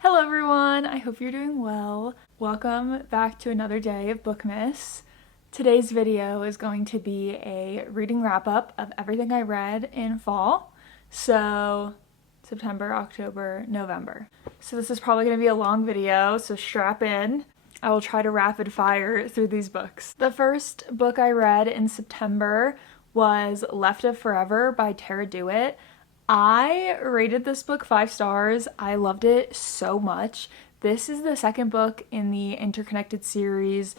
Hello everyone, I hope you're doing well. Welcome back to another day of Bookmas. Today's video is going to be a reading wrap-up of everything I read in fall. So September, October, November. So this is probably going to be a long video, so strap in. I will try to rapid fire through these books. The first book I read in September was Left of Forever by Tara Dewitt. I rated this book 5 stars. I loved it so much. This is the second book in the interconnected series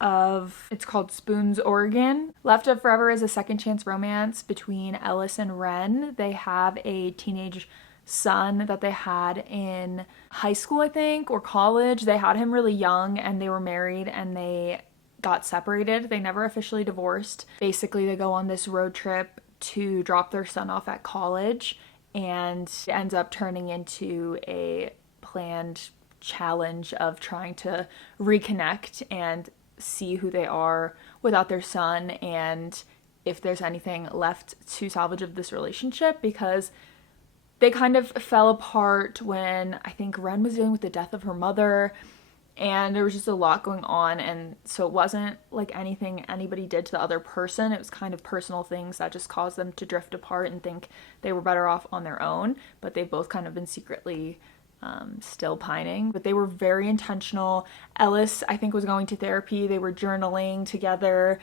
of, it's called Spoons, Oregon. Left of Forever is a second chance romance between Ellis and Ren. They have a teenage son that they had in high school, I think, or college. They had him really young and they were married and they got separated. They never officially divorced. Basically, they go on this road trip to drop their son off at college, and it ends up turning into a planned challenge of trying to reconnect and see who they are without their son and if there's anything left to salvage of this relationship, because they kind of fell apart when I think Ren was dealing with the death of her mother. And there was just a lot going on, and so it wasn't like anything anybody did to the other person. It was kind of personal things that just caused them to drift apart and think they were better off on their own, but they've both kind of been secretly still pining. But they were very intentional. Ellis, I think, was going to therapy. They were journaling together,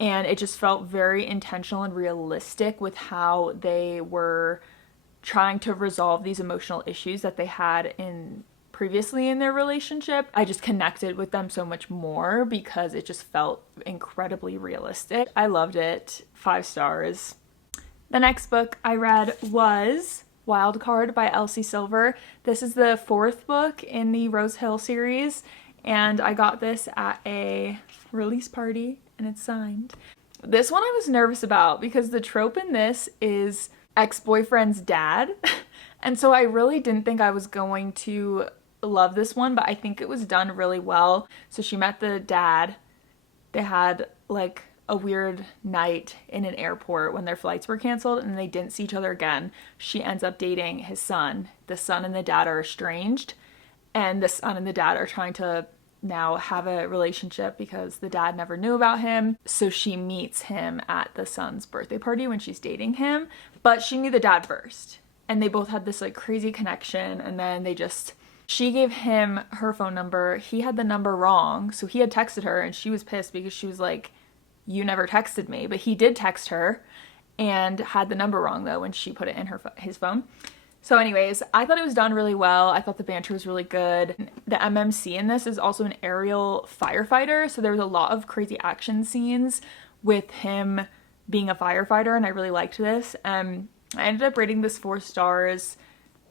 and it just felt very intentional and realistic with how they were trying to resolve these emotional issues that they had previously in their relationship. I just connected with them so much more because it just felt incredibly realistic. I loved it. 5 stars. The next book I read was Wildcard by Elsie Silver. This is the 4th book in the Rose Hill series, and I got this at a release party and it's signed. This one I was nervous about because the trope in this is ex-boyfriend's dad. And so I really didn't think I was going to love this one, but I think it was done really well. So she met the dad. They had like a weird night in an airport when their flights were canceled and they didn't see each other again. She ends up dating his son. The son and the dad are estranged, and the son and the dad are trying to now have a relationship because the dad never knew about him. So she meets him at the son's birthday party when she's dating him, but she knew the dad first, and they both had this like crazy connection. And then she gave him her phone number. He had the number wrong. So he had texted her and she was pissed because she was like, you never texted me. But he did text her and had the number wrong though when she put it in his phone. So anyways, I thought it was done really well. I thought the banter was really good. The MMC in this is also an aerial firefighter. So there was a lot of crazy action scenes with him being a firefighter, and I really liked this. I ended up rating this 4 stars.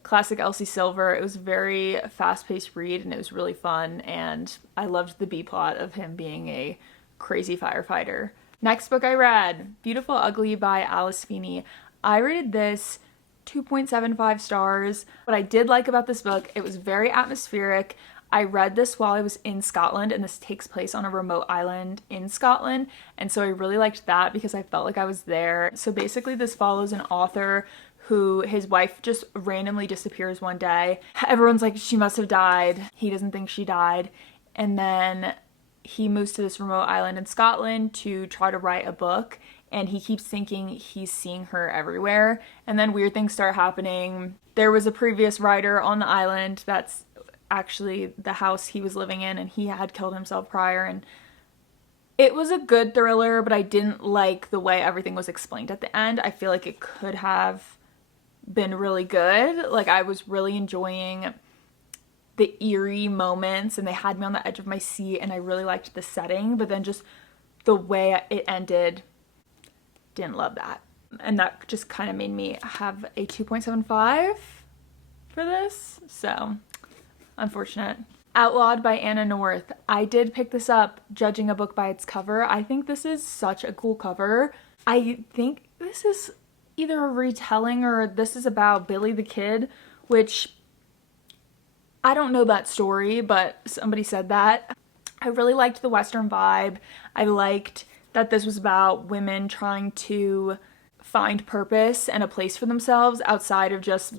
Classic Elsie Silver. It was a very fast-paced read and it was really fun, and I loved the B-plot of him being a crazy firefighter. Next book I read, Beautiful Ugly by Alice Feeney. I rated this 2.75 stars. What I did like about this book, it was very atmospheric. I read this while I was in Scotland, and this takes place on a remote island in Scotland, and so I really liked that because I felt like I was there. So basically this follows an author who his wife just randomly disappears one day. Everyone's like, she must have died. He doesn't think she died. And then he moves to this remote island in Scotland to try to write a book, and he keeps thinking he's seeing her everywhere. And then weird things start happening. There was a previous writer on the island that's actually the house he was living in, and he had killed himself prior. And it was a good thriller, but I didn't like the way everything was explained at the end. I feel like it could have been really good. Like, I was really enjoying the eerie moments and they had me on the edge of my seat, and I really liked the setting, but then just the way it ended, didn't love that. And that just kind of made me have a 2.75 for this. So unfortunate. Outlawed by Anna North. I did pick this up judging a book by its cover. I think this is such a cool cover. I think this is either a retelling or this is about Billy the Kid, which I don't know that story, but somebody said that. I really liked the Western vibe. I liked that this was about women trying to find purpose and a place for themselves outside of just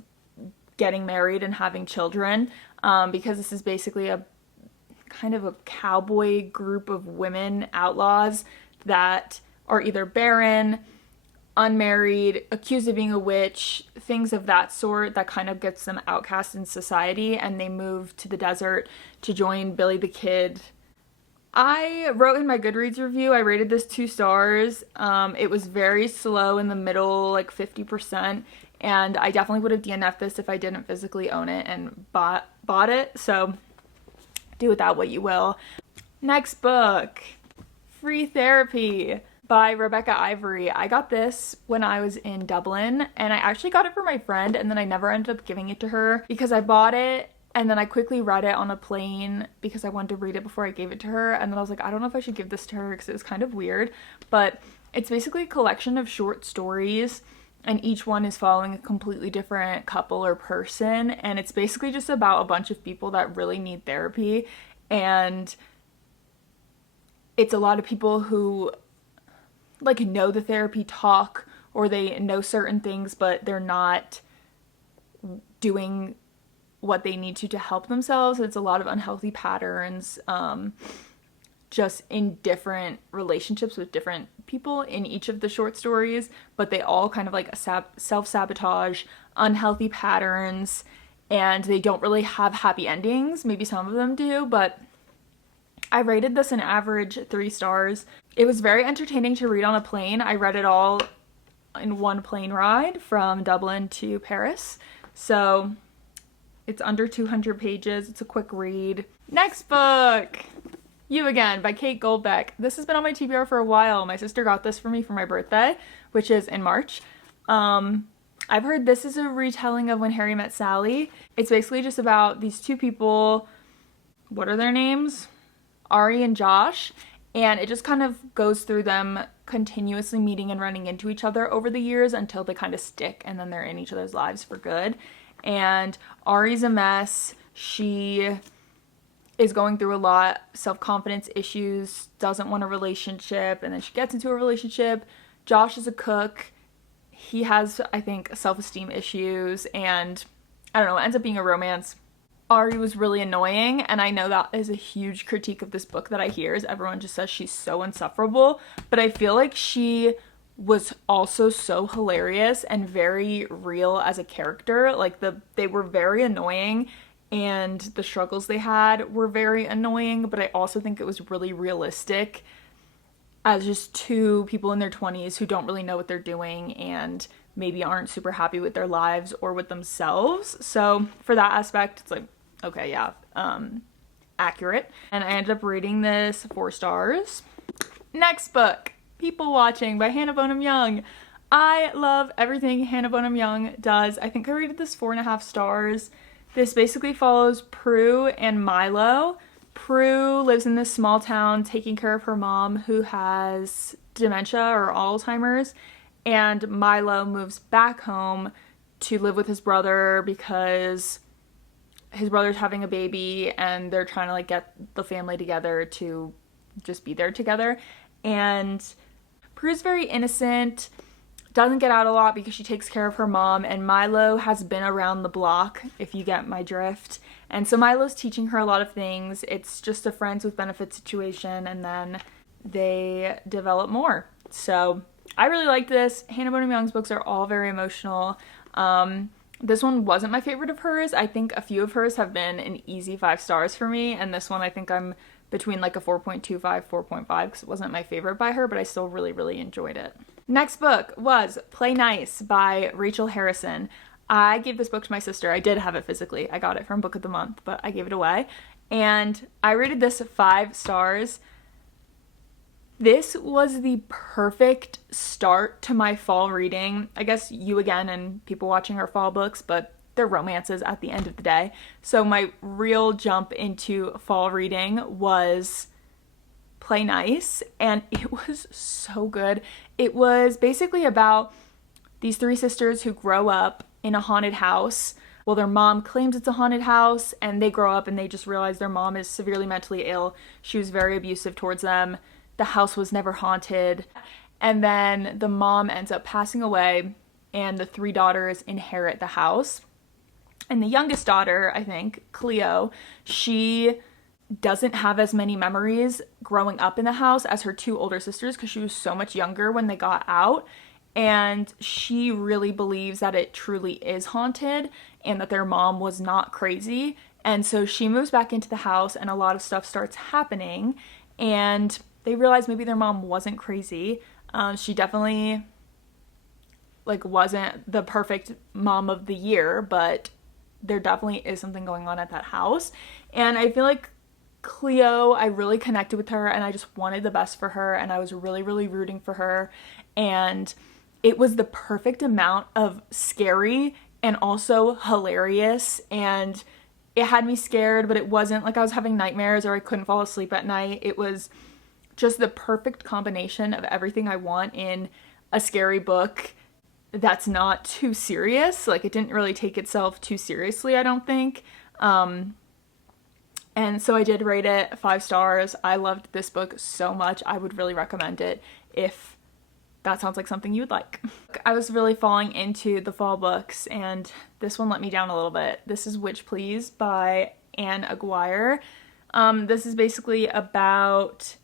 getting married and having children, because this is basically a kind of a cowboy group of women outlaws that are either barren, unmarried, accused of being a witch, things of that sort that kind of gets them outcast in society, and they move to the desert to join Billy the Kid. I wrote in my Goodreads review, I rated this 2 stars. It was very slow in the middle, like 50%, and I definitely would have DNF'd this if I didn't physically own it and bought it, so do with that what you will. Next book, Free Therapy by Rebecca Ivory. I got this when I was in Dublin, and I actually got it for my friend, and then I never ended up giving it to her because I bought it and then I quickly read it on a plane because I wanted to read it before I gave it to her, and then I was like, I don't know if I should give this to her because it was kind of weird. But it's basically a collection of short stories, and each one is following a completely different couple or person, and it's basically just about a bunch of people that really need therapy. And it's a lot of people who like know the therapy talk, or they know certain things but they're not doing what they need to help themselves. It's a lot of unhealthy patterns, just in different relationships with different people in each of the short stories, but they all kind of like self-sabotage, unhealthy patterns, and they don't really have happy endings. Maybe some of them do, but I rated this an average 3 stars. It was very entertaining to read on a plane. I read it all in one plane ride from Dublin to Paris, so it's under 200 pages. It's a quick read. Next book, You Again by Kate Goldbeck. This has been on my TBR for a while. My sister got this for me for my birthday, which is in March. I've heard this is a retelling of When Harry Met Sally. It's basically just about these 2 people. What are their names? Ari and Josh. And it just kind of goes through them continuously meeting and running into each other over the years until they kind of stick, and then they're in each other's lives for good. And Ari's a mess. She is going through a lot, self-confidence issues, doesn't want a relationship, and then she gets into a relationship. Josh is a cook. He has, I think, self-esteem issues, and I don't know, it ends up being a romance. Ari was really annoying, and I know that is a huge critique of this book that I hear, is everyone just says she's so insufferable, but I feel like she was also so hilarious and very real as a character. Like they were very annoying, and the struggles they had were very annoying, but I also think it was really realistic as just 2 people in their 20s who don't really know what they're doing and maybe aren't super happy with their lives or with themselves. So for that aspect, it's like, okay, yeah, accurate. And I ended up rating this 4 stars. Next book, People Watching by Hannah Bonham Young. I love everything Hannah Bonham Young does. I think I rated this 4.5 stars. This basically follows Prue and Milo. Prue lives in this small town taking care of her mom who has dementia or Alzheimer's, and Milo moves back home to live with his brother because his brother's having a baby and they're trying to like get the family together to just be there together. And Prue's very innocent, doesn't get out a lot because she takes care of her mom, and Milo has been around the block, if you get my drift. And so Milo's teaching her a lot of things. It's just a friends with benefits situation, and then they develop more. So I really liked this. Hannah Bonham Young's books are all very emotional. This one wasn't my favorite of hers. I think a few of hers have been an easy 5 stars for me, and this one I think I'm between like a 4.25, 4.5 because it wasn't my favorite by her, but I still really, really enjoyed it. Next book was Play Nice by Rachel Harrison. I gave this book to my sister. I did have it physically. I got it from Book of the Month, but I gave it away. And I rated this 5 stars. This was the perfect start to my fall reading. I guess You Again and People Watching are fall books, but they're romances at the end of the day. So my real jump into fall reading was Play Nice, and it was so good. It was basically about these 3 sisters who grow up in a haunted house. Well, their mom claims it's a haunted house, and they grow up and they just realize their mom is severely mentally ill. She was very abusive towards them. The house was never haunted. And then the mom ends up passing away, and the 3 daughters inherit the house. And the youngest daughter, I think, Cleo, she doesn't have as many memories growing up in the house as her two older sisters because she was so much younger when they got out. And she really believes that it truly is haunted and that their mom was not crazy. And so she moves back into the house and a lot of stuff starts happening. And they realize maybe their mom wasn't crazy. She definitely wasn't the perfect mom of the year, but there definitely is something going on at that house. And I feel like Cleo, I really connected with her and I just wanted the best for her and I was really, really rooting for her. And it was the perfect amount of scary and also hilarious, and it had me scared, but it wasn't like I was having nightmares or I couldn't fall asleep at night. It was just the perfect combination of everything I want in a scary book that's not too serious. Like, it didn't really take itself too seriously, I don't think. And so I did rate it 5 stars. I loved this book so much. I would really recommend it if that sounds like something you would like. I was really falling into the fall books and this one let me down a little bit. This is Witch Please by Anne Aguirre. This is basically about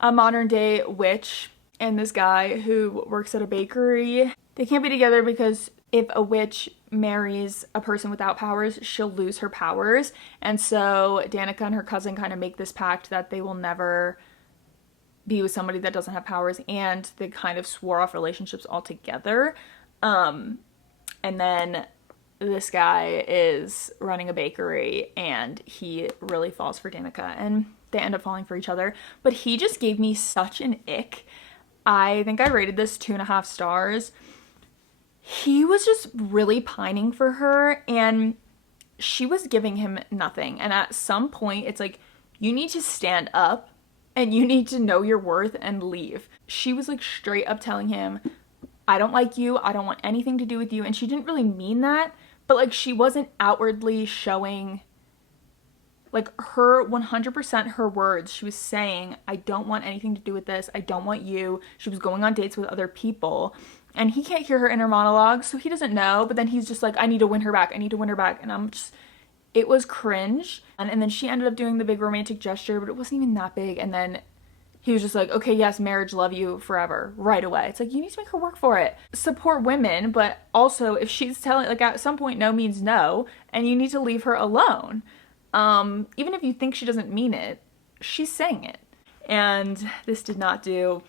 a modern day witch and this guy who works at a bakery. They can't be together because if a witch marries a person without powers, she'll lose her powers. And so Danica and her cousin kind of make this pact that they will never be with somebody that doesn't have powers, and they kind of swore off relationships altogether. And then this guy is running a bakery and he really falls for Danica and they end up falling for each other. But he just gave me such an ick. I think I rated this 2.5 stars. He was just really pining for her and she was giving him nothing. And at some point it's like, you need to stand up and you need to know your worth and leave. She was like straight up telling him, I don't like you, I don't want anything to do with you. And she didn't really mean that, but like she wasn't outwardly showing like her 100% her words. She was saying, I don't want anything to do with this, I don't want you. She was going on dates with other people and he can't hear her inner monologue, so he doesn't know, but then he's just like, I need to win her back, I need to win her back. And I'm just, it was cringe. And then she ended up doing the big romantic gesture, but it wasn't even that big. And then he was just like, okay, yes, marriage, love you forever, right away. It's like, you need to make her work for it. Support women, but also if she's telling, like at some point no means no, and you need to leave her alone. Even if you think she doesn't mean it, she's saying it. And this did not do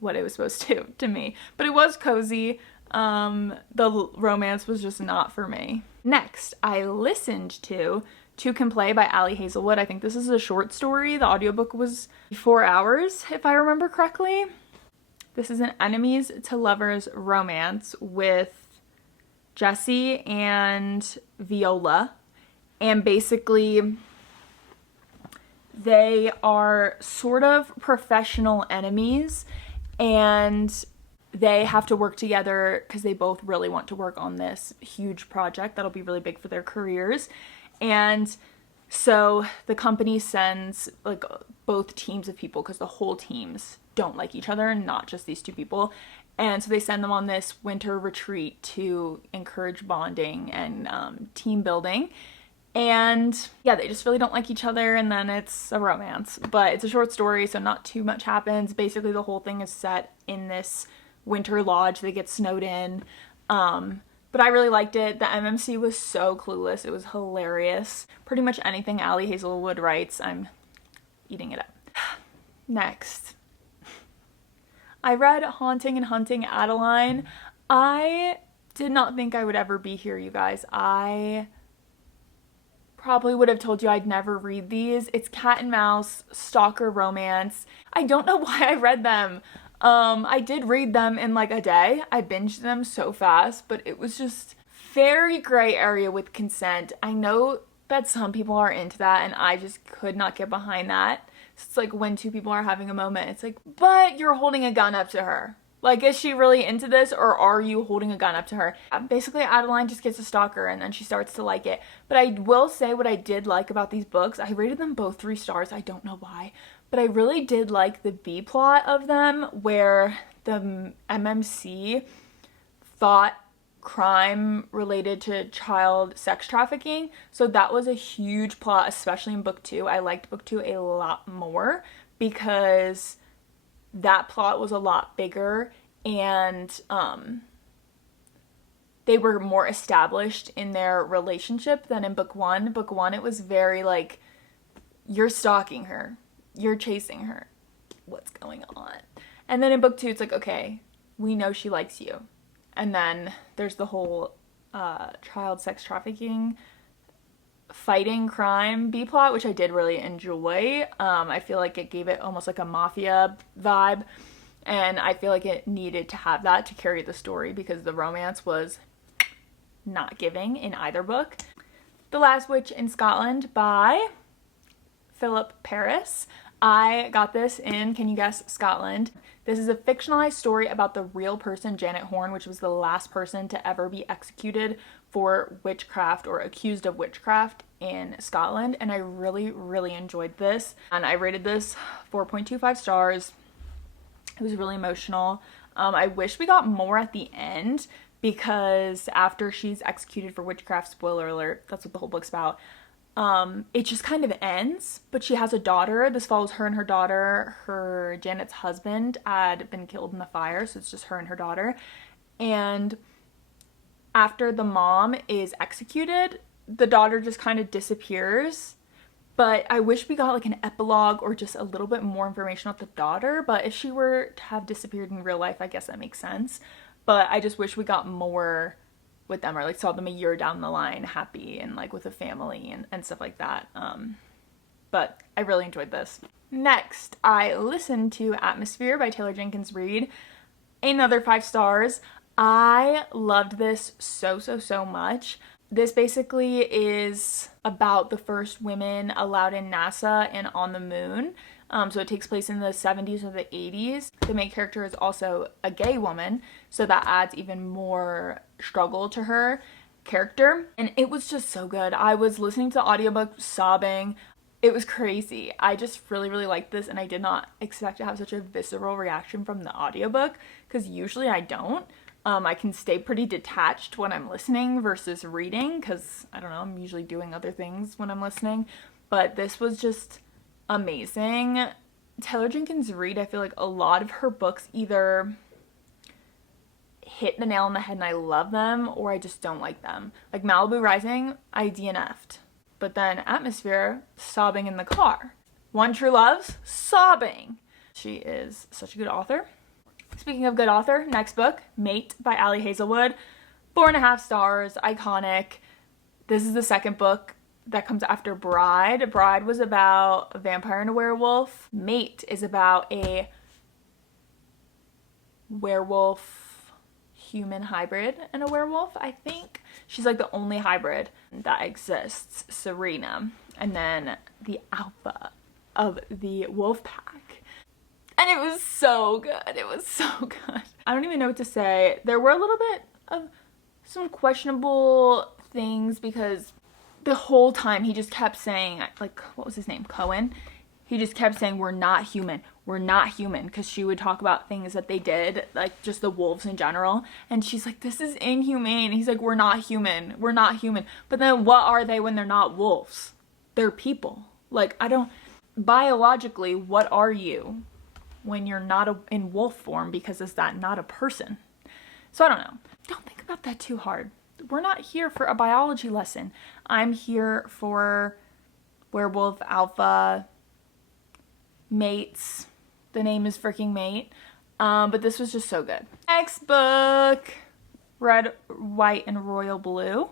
what it was supposed to me. But it was cozy. The romance was just not for me. Next, I listened to Two Can Play by Ali Hazelwood. I think this is a short story. The audiobook was 4 hours, if I remember correctly. This is an enemies to lovers romance with Jesse and Viola. And basically, they are sort of professional enemies and they have to work together because they both really want to work on this huge project that'll be really big for their careers. And so the company sends like both teams of people because the whole teams don't like each other, not just these two people. And so they send them on this winter retreat to encourage bonding and team building. And yeah, they just really don't like each other, and then it's a romance. But it's a short story, so not too much happens. Basically, the whole thing is set in this winter lodge that gets snowed in. But I really liked it. The MMC was so clueless. It was hilarious. Pretty much anything Ali Hazelwood writes, I'm eating it up. Next. I read Haunting and Hunting Adeline. I did not think I would ever be here, you guys. I probably would have told you I'd never read these. It's cat and mouse, stalker romance. I don't know why I read them. I did read them in like a day. I binged them so fast, but it was just very gray area with consent. I know that some people are into that and I just could not get behind that. It's like when two people are having a moment, it's like, but you're holding a gun up to her. Like, is she really into this or are you holding a gun up to her? Basically, Adeline just gets a stalker and then she starts to like it. But I will say what I did like about these books. I rated them both 3 stars. I don't know why. But I really did like the B plot of them where the MMC thought crime related to child sex trafficking. So that was a huge plot, especially in book 2. I liked book 2 a lot more because that plot was a lot bigger, and they were more established in their relationship than in book 1. Book 1, it was very like, you're stalking her, you're chasing her, what's going on? And then in book 2, it's like, okay, we know she likes you. And then there's the whole child sex trafficking fighting crime B-plot, which I did really enjoy. I feel like it gave it almost like a mafia vibe, and I feel like it needed to have that to carry the story because the romance was not giving in either book. The Last Witch in Scotland by Philip Paris. I got this in, can you guess, Scotland. This is a fictionalized story about the real person, Janet Horne, which was the last person to ever be executed for witchcraft or accused of witchcraft in Scotland. And I really, really enjoyed this. And I rated this 4.25 stars. It was really emotional. I wish we got more at the end, because after she's executed for witchcraft, spoiler alert, that's what the whole book's about, it just kind of ends. But she has a daughter. This follows her and her daughter. Janet's husband had been killed in the fire, so it's just her and her daughter. And after the mom is executed, the daughter just kind of disappears. But I wish we got like an epilogue or just a little bit more information about the daughter. But if she were to have disappeared in real life, I guess that makes sense. But I just wish we got more with them, or like saw them a year down the line happy and like with a family and stuff like that. But I really enjoyed this. Next, I listened to Atmosphere by Taylor Jenkins Reid. Another 5 stars. I loved this so much. This basically is about the first women allowed in NASA and on the moon. So it takes place in the 70s or the 80s. The main character is also a gay woman, so that adds even more struggle to her character. And it was just so good. I was listening to the audiobook sobbing. It was crazy. I just really liked this, and I did not expect to have such a visceral reaction from the audiobook, because usually I don't. I can stay pretty detached when I'm listening versus reading, because, I don't know, I'm usually doing other things when I'm listening. But this was just amazing. Taylor Jenkins Reid, I feel like a lot of her books either hit the nail on the head and I love them, or I just don't like them. Like Malibu Rising, I DNF'd. But then Atmosphere, sobbing in the car. One True Loves, sobbing. She is such a good author. Speaking of good author, next book, Mate by Ali Hazelwood. 4.5 stars, iconic. This is the second book that comes after Bride. Bride was about a vampire and a werewolf. Mate is about a werewolf human hybrid and a werewolf, I think. She's like the only hybrid that exists, Serena. And then the alpha of the wolf pack. And it was so good. It was so good. I don't even know what to say. There were a little bit of some questionable things, because the whole time he just kept saying, like, what was his name? Cohen? He just kept saying, we're not human. We're not human. Because she would talk about things that they did, like just the wolves in general. And she's like, this is inhumane. He's like, we're not human. We're not human. But then what are they when they're not wolves? They're people. Like, biologically, what are you when you're not in wolf form? Because is that not a person? So I don't know. Don't think about that too hard. We're not here for a biology lesson. I'm here for werewolf, alpha, mates. The name is freaking Mate. But this was just so good. Next book, Red, White, and Royal Blue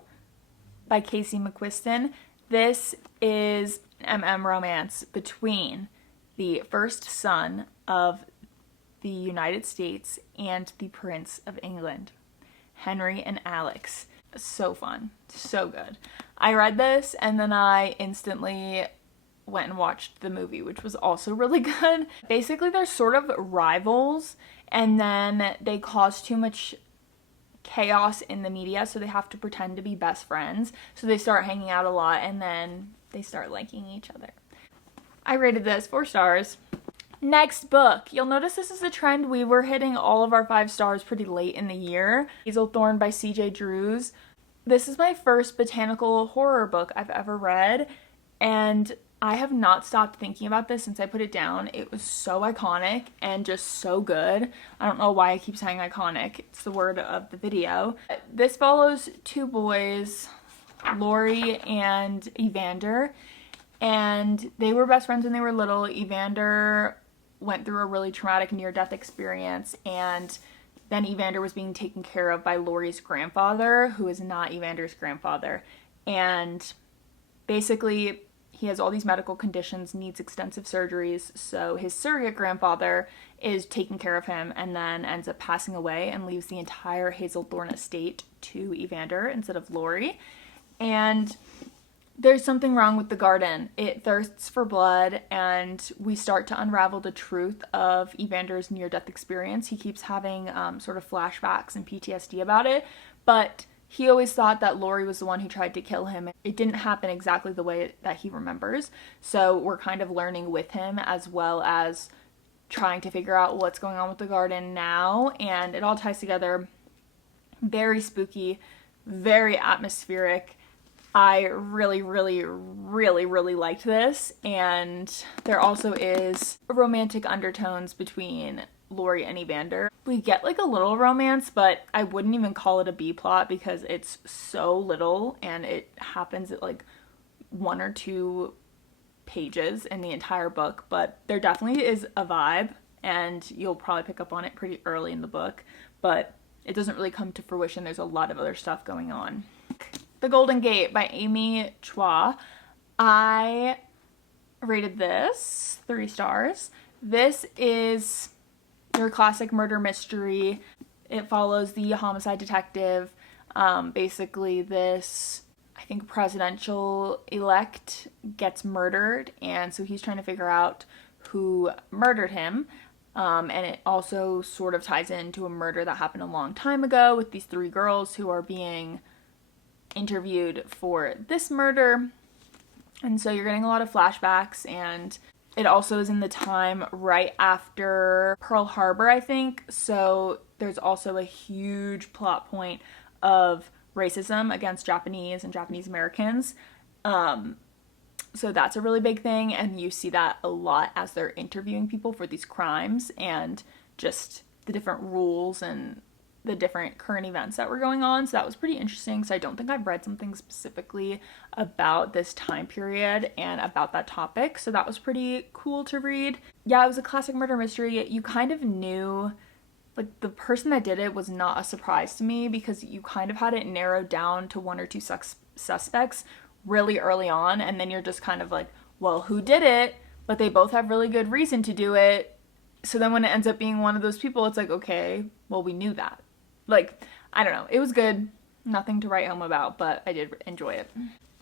by Casey McQuiston. This is an MM romance between the first son of the United States and the Prince of England, Henry and Alex. So fun. So good. I read this and then I instantly went and watched the movie, which was also really good. Basically, they're sort of rivals, and then they cause too much chaos in the media, so they have to pretend to be best friends. So they start hanging out a lot, and then they start liking each other. I rated this 4 stars. Next book. You'll notice this is a trend. We were hitting all of our 5 stars pretty late in the year. Hazelthorn by C.J. Drews. This is my first botanical horror book I've ever read, and I have not stopped thinking about this since I put it down. It was so iconic and just so good. I don't know why I keep saying iconic. It's the word of the video. This follows 2 boys, Lori and Evander, and they were best friends when they were little. Evander went through a really traumatic near-death experience, and then Evander was being taken care of by Lori's grandfather, who is not Evander's grandfather. And basically, he has all these medical conditions, needs extensive surgeries, so his surrogate grandfather is taking care of him and then ends up passing away and leaves the entire Hazelthorn estate to Evander instead of Lori. And there's something wrong with the garden. It thirsts for blood, and we start to unravel the truth of Evander's near-death experience. He keeps having sort of flashbacks and PTSD about it, but he always thought that Lori was the one who tried to kill him. It didn't happen exactly the way that he remembers, so we're kind of learning with him as well as trying to figure out what's going on with the garden now, and it all ties together. Very spooky, very atmospheric. I really liked this, and there also is romantic undertones between Lori and Evander. We get like a little romance, but I wouldn't even call it a B plot because it's so little and it happens at like 1 or 2 pages in the entire book, but there definitely is a vibe, and you'll probably pick up on it pretty early in the book, but it doesn't really come to fruition. There's a lot of other stuff going on. The Golden Gate by Amy Chua. I rated this 3 stars. This is your classic murder mystery. It follows the homicide detective. Basically this, I think, presidential elect gets murdered, and so he's trying to figure out who murdered him. And it also sort of ties into a murder that happened a long time ago with these 3 girls who are being interviewed for this murder. And so you're getting a lot of flashbacks, and it also is in the time right after Pearl Harbor, I think. So there's also a huge plot point of racism against Japanese and Japanese Americans. So that's a really big thing, and you see that a lot as they're interviewing people for these crimes, and just the different rules and the different current events that were going on. So that was pretty interesting. So I don't think I've read something specifically about this time period and about that topic. So that was pretty cool to read. Yeah, it was a classic murder mystery. You kind of knew, like, the person that did it was not a surprise to me because you kind of had it narrowed down to 1 or 2 suspects really early on. And then you're just kind of like, well, who did it? But they both have really good reason to do it. So then when it ends up being one of those people, it's like, okay, well, we knew that. Like, I don't know. It was good. Nothing to write home about, but I did enjoy it.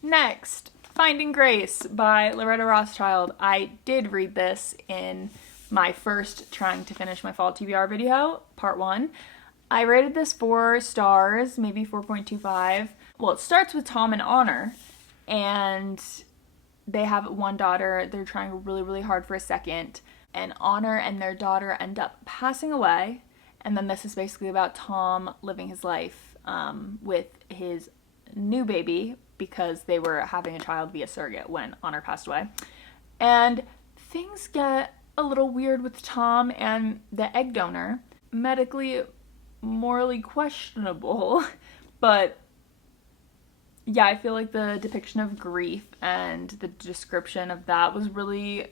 Next, Finding Grace by Loretta Rothschild. I did read this in my first trying to finish my fall TBR video, part 1. I rated this 4 stars, maybe 4.25. Well, it starts with Tom and Honor, and they have 1 daughter. They're trying really hard for a second, and Honor and their daughter end up passing away. And then this is basically about Tom living his life with his new baby because they were having a child via surrogate when Honor passed away. And things get a little weird with Tom and the egg donor. Medically, morally questionable. But yeah, I feel like the depiction of grief and the description of that was really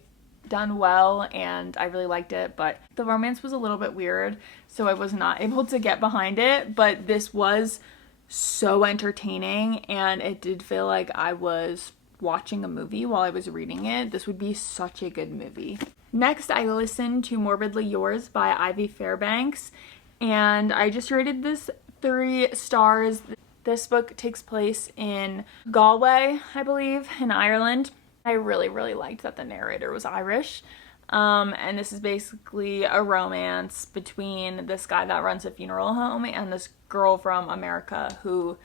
done well, and I really liked it, but the romance was a little bit weird, so I was not able to get behind it. But this was so entertaining, and it did feel like I was watching a movie while I was reading it. This would be such a good movie. Next, I listened to Morbidly Yours by Ivy Fairbanks, and I just rated this 3 stars. This book takes place in Galway, I believe, in Ireland. I really liked that the narrator was Irish. And this is basically a romance between this guy that runs a funeral home and this girl from America who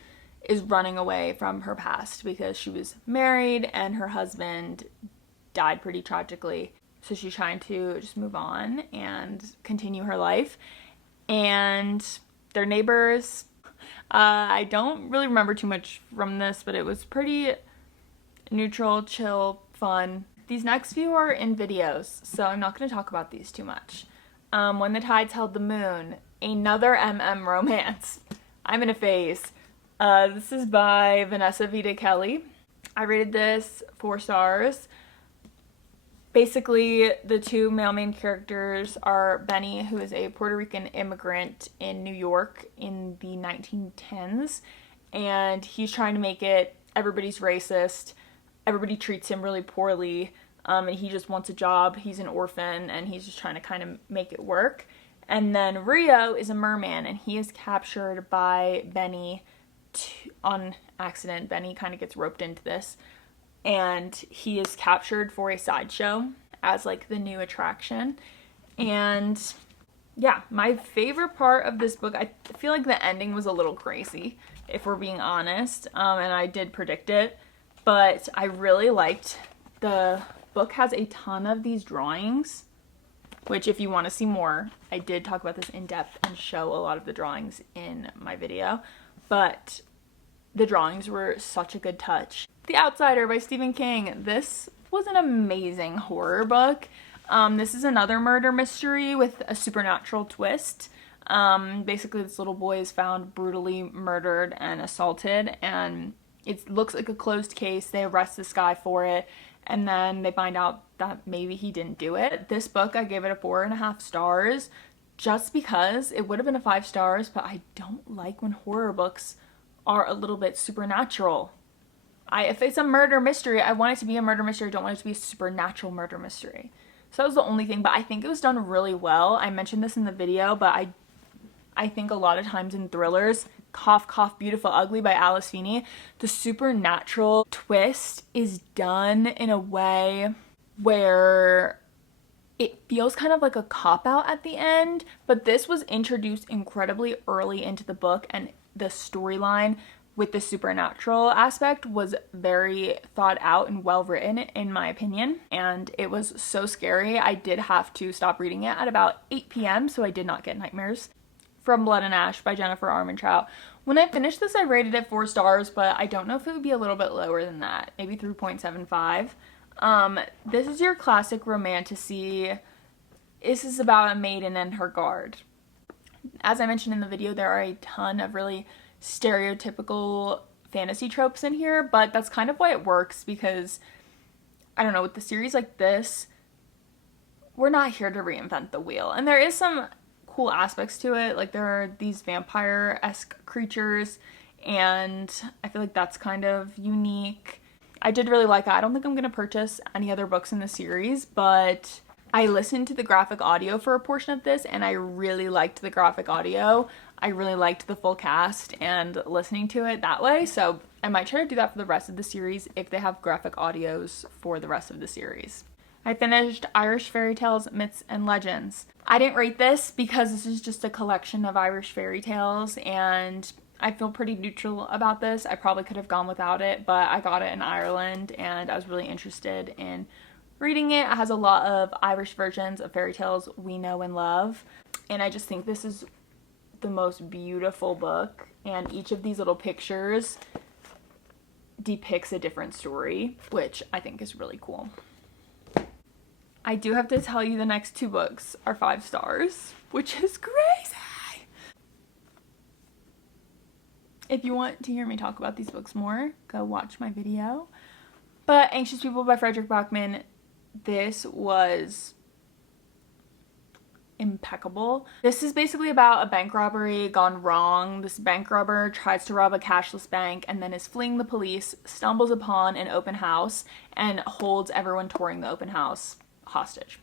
is running away from her past because she was married and her husband died pretty tragically. so she's trying to just move on and continue her life. And they're neighbors. I don't really remember too much from this, but it was pretty neutral, chill, fun. These next few are in videos, so I'm not going to talk about these too much. When the Tides Held the Moon, another romance. I'm in a phase. This is by Vanessa Vita Kelly. I rated this 4 stars. Basically, the two male main characters are Benny, who is a Puerto Rican immigrant in New York in the 1910s, and he's trying to make it. Everybody's racist. Everybody treats him really poorly, and he just wants a job. He's an orphan, and he's just trying to kind of make it work. And then Rio is a merman, and he is captured by Benny on accident. Benny kind of gets roped into this. And he is captured for a sideshow as like the new attraction. And yeah, my favorite part of this book, I feel like the ending was a little crazy, if we're being honest, and I did predict it, but I really liked the book. Has a ton of these drawings, which if you want to see more, I did talk about this in depth and show a lot of the drawings in my video, but the drawings were such a good touch. The Outsider by Stephen King. This was an amazing horror book. This is another murder mystery with a supernatural twist. Basically, this little boy is found brutally murdered and assaulted, and it looks like a closed case. They arrest this guy for it, and then they find out that maybe he didn't do it. This book, I gave it a 4.5 stars, just because it would have been a 5 stars, but I don't like when horror books are a little bit supernatural. If it's a murder mystery, I want it to be a murder mystery. I don't want it to be a supernatural murder mystery. So that was the only thing, but I think it was done really well. I mentioned this in the video, but I think a lot of times in thrillers, Cough Cough Beautiful Ugly by Alice Feeney, the supernatural twist is done in a way where it feels kind of like a cop-out at the end, but this was introduced incredibly early into the book, and the storyline with the supernatural aspect was very thought out and well written, in my opinion, and it was so scary. I did have to stop reading it at about 8 p.m. so I did not get nightmares. From Blood and Ash by Jennifer Armentrout. When I finished this, I rated it 4 stars, but I don't know if it would be a little bit lower than that, maybe 3.75. This is your classic romantasy. This is about a maiden and her guard. As I mentioned in the video, there are a ton of really stereotypical fantasy tropes in here, but that's kind of why it works, because I don't know, with the series like this, we're not here to reinvent the wheel, and there is some cool aspects to it. Like, there are these vampire-esque creatures, and I feel like that's kind of unique. I did really like it. I don't think I'm gonna purchase any other books in the series, but I listened to the graphic audio for a portion of this, and I really liked the graphic audio. I really liked the full cast and listening to it that way, so I might try to do that for the rest of the series if they have graphic audios for the rest of the series. I finished Irish Fairy Tales, Myths, and Legends. I didn't rate this because this is just a collection of Irish fairy tales, and I feel pretty neutral about this. I probably could have gone without it, but I got it in Ireland, and I was really interested in reading it. It has a lot of Irish versions of fairy tales we know and love, and I just think this is the most beautiful book, and each of these little pictures depicts a different story, which I think is really cool. I do have to tell you the next 2 books are 5 stars, which is crazy. If you want to hear me talk about these books more, go watch my video. But Anxious People by Frederick Backman, this was impeccable. This is basically about a bank robbery gone wrong. This bank robber tries to rob a cashless bank and then is fleeing the police, stumbles upon an open house, and holds everyone touring the open house hostage.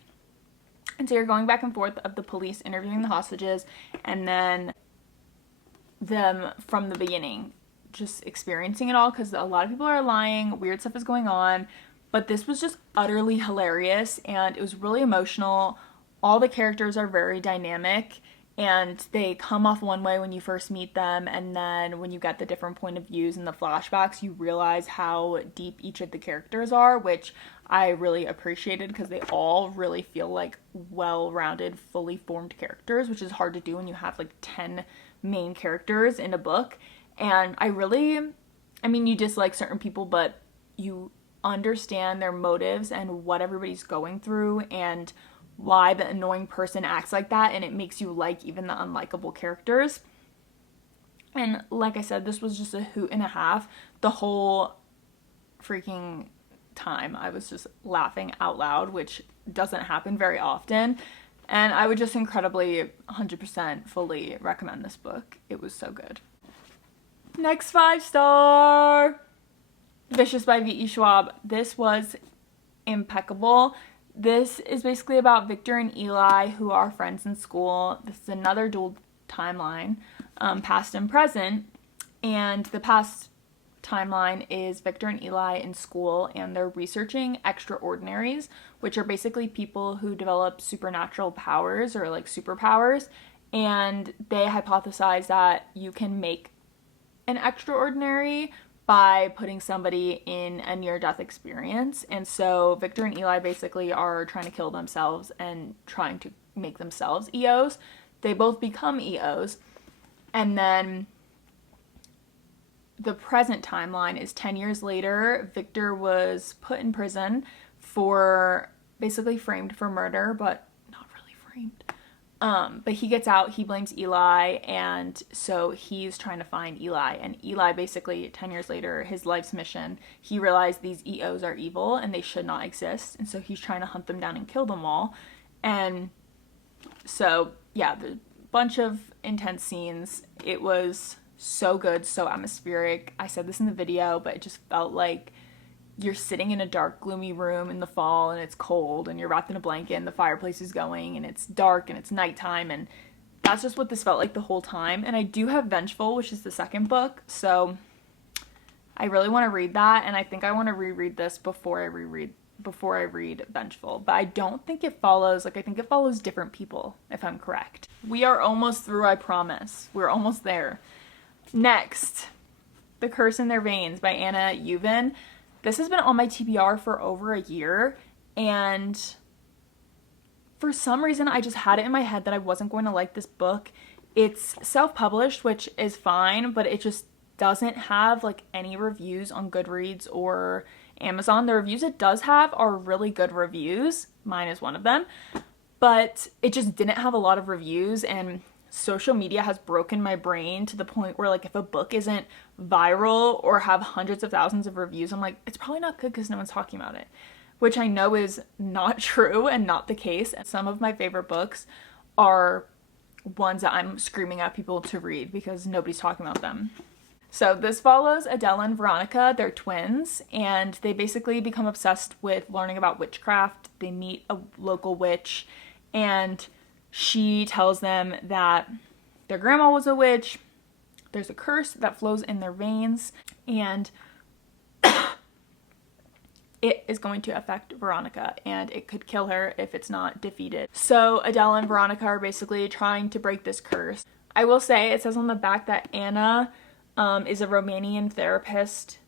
And so you're going back and forth of the police interviewing the hostages, and then them from the beginning just experiencing it all, because a lot of people are lying, weird stuff is going on. But this was just utterly hilarious, and it was really emotional. All the characters are very dynamic, and they come off one way when you first meet them, and then when you get the different point of views in the flashbacks, you realize how deep each of the characters are, which I really appreciated because they all really feel like well-rounded, fully formed characters, which is hard to do when you have like 10 main characters in a book. And I mean, you dislike certain people, but you understand their motives and what everybody's going through and why the annoying person acts like that, and it makes you like even the unlikable characters. And like I said, this was just a hoot and a half. The whole freaking time I was just laughing out loud, which doesn't happen very often. And I would just incredibly 100% fully recommend this book. It was so good. Next 5-star, Vicious by V.E. Schwab. This was impeccable. This is basically about Victor and Eli, who are friends in school. This is another dual timeline, past and present. And the past timeline is Victor and Eli in school, and they're researching extraordinaries, which are basically people who develop supernatural powers or like superpowers. And they hypothesize that you can make an extraordinary by putting somebody in a near-death experience. And so Victor and Eli basically are trying to kill themselves and trying to make themselves EOs. They both become EOs. And then the present timeline is 10 years later. Victor was put in prison for basically framed for murder, but not really framed. But he gets out, he blames Eli, and so he's trying to find Eli. And Eli basically, 10 years later, his life's mission, he realized these EOs are evil and they should not exist. And so he's trying to hunt them down and kill them all. And so, yeah, the bunch of intense scenes. It was so good, so atmospheric. I said this in the video, but it just felt like you're sitting in a dark, gloomy room in the fall and it's cold and you're wrapped in a blanket and the fireplace is going and it's dark and it's nighttime, and that's just what this felt like the whole time. And I do have Vengeful, which is the second book, so I really want to read that, and I think I want to reread this before I read Vengeful. But I don't think it follows, I think it follows different people, if I'm correct. We are almost through, I promise. We're almost there. Next, The Curse in Their Veins by Anna Uvin. This has been on my TBR for over a year, and for some reason I just had it in my head that I wasn't going to like this book. It's self-published, which is fine, but it just doesn't have like any reviews on Goodreads or Amazon. The reviews it does have are really good reviews. Mine is one of them, but it just didn't have a lot of reviews, and social media has broken my brain to the point where like if a book isn't viral or have hundreds of thousands of reviews, I'm like, it's probably not good because no one's talking about it, which I know is not true and not the case. And some of my favorite books are ones that I'm screaming at people to read because nobody's talking about them. So this follows Adele and Veronica. They're twins, and they basically become obsessed with learning about witchcraft. They meet a local witch, and she tells them that their grandma was a witch, there's a curse that flows in their veins, and it is going to affect Veronica, and it could kill her if it's not defeated. So Adele and Veronica are basically trying to break this curse. I will say, it says on the back that Anna is a Romanian therapist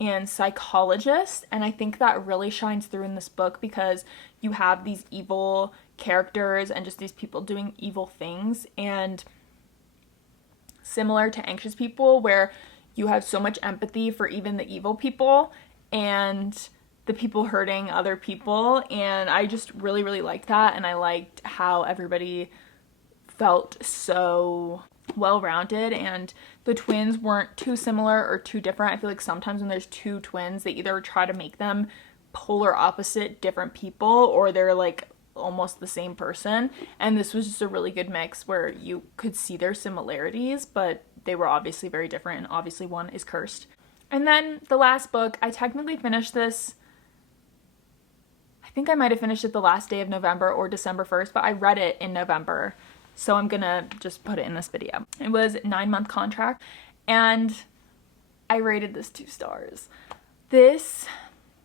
and psychologist, and I think that really shines through in this book because you have these evil characters and just these people doing evil things, and similar to Anxious People, where you have so much empathy for even the evil people and the people hurting other people, and I just really, really liked that, and I liked how everybody felt so well-rounded, and the twins weren't too similar or too different. I feel like sometimes when there's two twins, they either try to make them polar opposite different people or they're like almost the same person, and this was just a really good mix where you could see their similarities, but they were obviously very different, and obviously one is cursed. And then the last book, I technically finished this, I think I might have finished it the last day of November or December 1st, but I read it in November, so I'm gonna just put it in this video. It was 9-month contract, and I rated this 2 stars.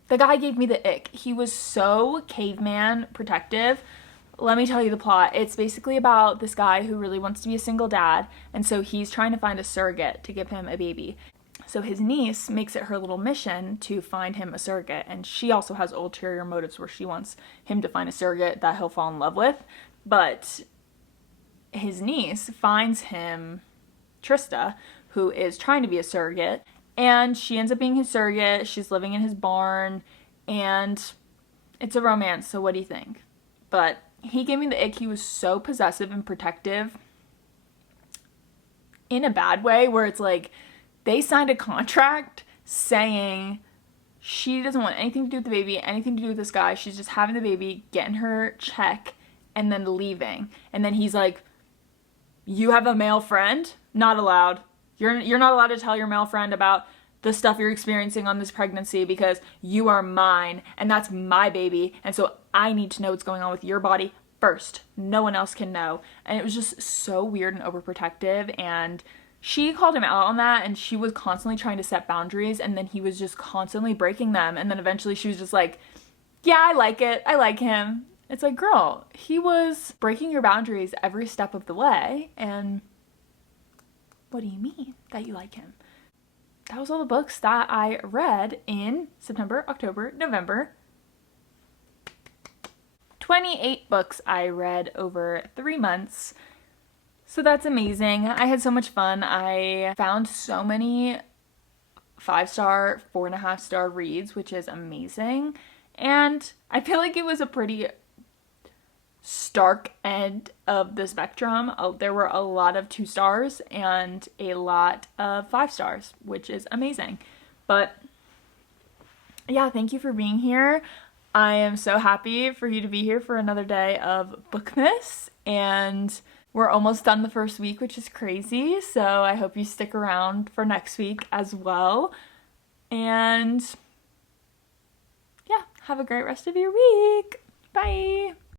The guy gave me the ick. He was so caveman protective. Let me tell you the plot. It's basically about this guy who really wants to be a single dad, and so he's trying to find a surrogate to give him a baby. So his niece makes it her little mission to find him a surrogate, and she also has ulterior motives where she wants him to find a surrogate that he'll fall in love with. But his niece finds him Trista, who is trying to be a surrogate, and she ends up being his surrogate. She's living in his barn, and it's a romance, so what do you think? But he gave me the ick. He was so possessive and protective in a bad way, where it's like they signed a contract saying she doesn't want anything to do with the baby, anything to do with this guy. She's just having the baby, getting her check, and then leaving. And then he's like, you have a male friend? Not allowed. You're not allowed to tell your male friend about the stuff you're experiencing on this pregnancy because you are mine and that's my baby. And so I need to know what's going on with your body first. No one else can know. And it was just so weird and overprotective. And she called him out on that, and she was constantly trying to set boundaries, and then he was just constantly breaking them. And then eventually she was just like, yeah, I like it. I like him. It's like, girl, he was breaking your boundaries every step of the way. And what do you mean that you like him? That was all the books that I read in September, October, November. 28 books I read over 3 months. So that's amazing. I had so much fun. I found so many 5-star, 4.5-star reads, which is amazing. And I feel like it was a pretty stark end of the spectrum. There were a lot of 2 stars and a lot of 5 stars, which is amazing. But yeah, thank you for being here. I am so happy for you to be here for another day of Bookmas, and we're almost done the first week, which is crazy. So I hope you stick around for next week as well. And yeah, have a great rest of your week. Bye.